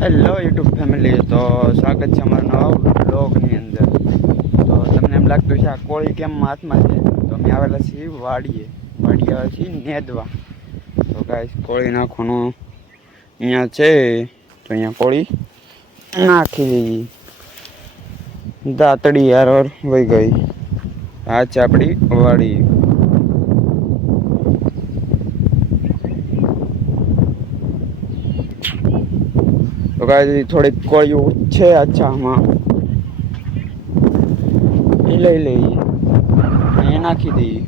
Hello YouTube family, તો સ્વાગત છે અમારા નવા બ્લોગની અંદર. તો તમને એમ લાગતું છે આ કોળી કેમ હાથમાં છે, તો અમે આવેલા છીએ વાડીએ આવ્યા છીએ નેદવા. તો ગાઈસ કોળી નાખવાનું અહીંયા છે, તો અહીંયા કોળી નાખી દઈએ. દાંતડી યાર વહી ગઈ. આ છે આપણી વાડી. તો ગાય થોડીક કોળીઓ છે આમાં એ લઈ લઈએ અને નાખી દઈએ.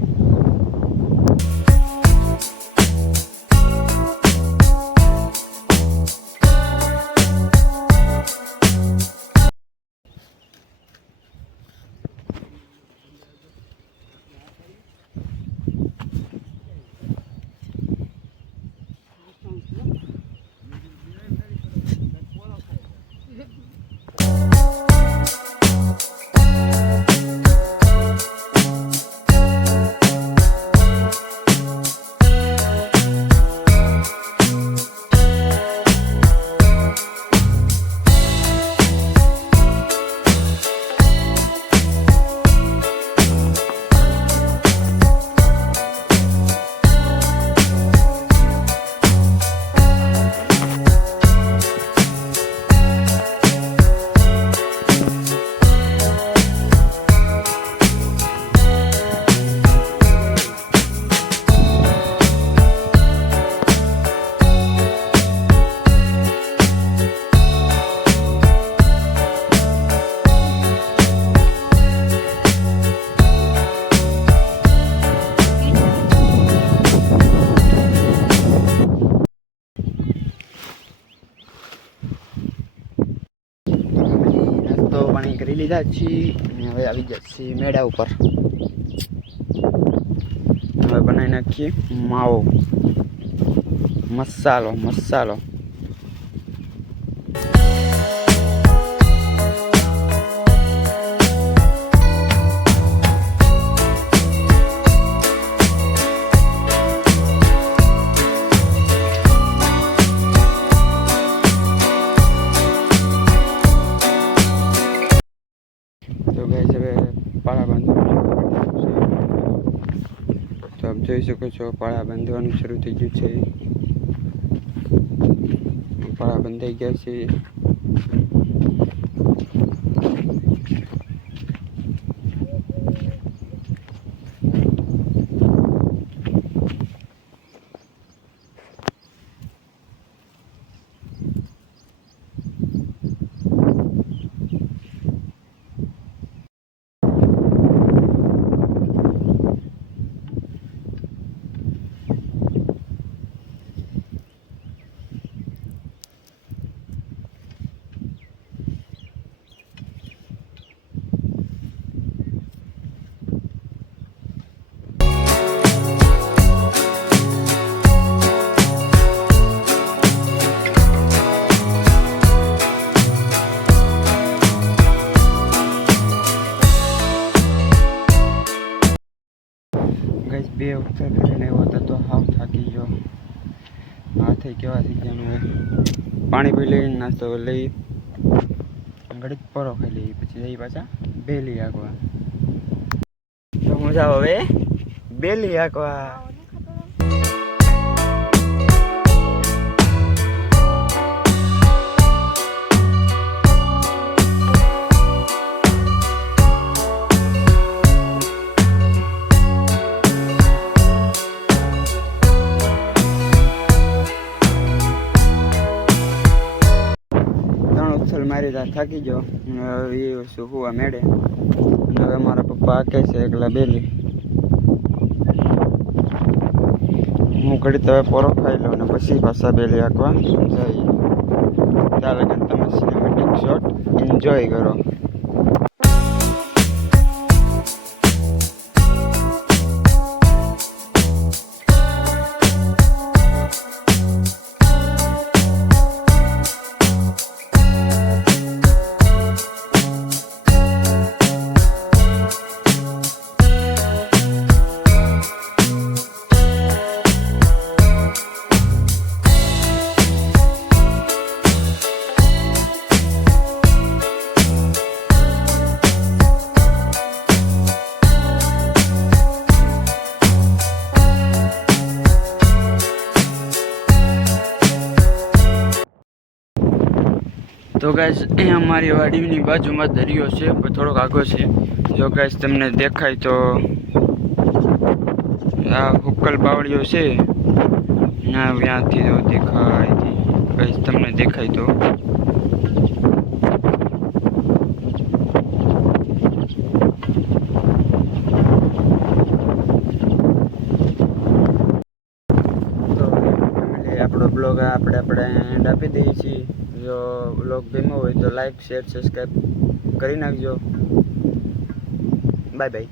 પાણી કરી લીધા છીએ અને હવે આવી જશે મેળા ઉપર. હવે બનાવી નાખીએ માવો, મસાલો. તો ગાઈસ હવે પાળા બાંધવાનું શરૂ કરી દીધું છે. તો આપ જોઈ શકો છો પાળા બાંધવાનું શરૂ થઈ ગયું છે. પાળા બંધાઈ ગયા છે. ગાઈસ બે વખત કરીને આવ્યો હતો તો હાવ થાકી ગયો. હાથે કેવા થઈ ગયા. પાણી પી લઈ, નાસ્તો લઈ, ઘડીક પરો ખાઈ લઈ, પછી જઈ પાછા બેલી હાંકવા. તો મજા આવે બેલી હાંકવા. મારી રાત થાકી ગયો. એ વસ્તુ હુવા મેળે. અને હવે મારા પપ્પા હાકે છે એકલા બેલી. હું ઘડી તો પોરો ખાઈ લઉં ને પછી પાછા બેલી હાંકવા જઈએ. ત્યાં લગન તમે સિનેમેટિક શોટ એન્જોય કરો. તો ગાઈસ અહીંયા અમારી વાડીની બાજુમાં દરિયો છે, પણ થોડોક આગો છે. જો ગાઈસ તમને દેખાય તો આ હુક્કલ બાવળીઓ છે, ના ત્યાંથી જો દેખાય ગાઈસ તમને દેખાય તો. આપણો બ્લોગ આપણે એન્ડ આપી દઈએ છીએ. જો બ્લોગ ગમ્યો હોય તો લાઈક શેર સબસ્ક્રાઈબ કરી નાખજો. Bye bye.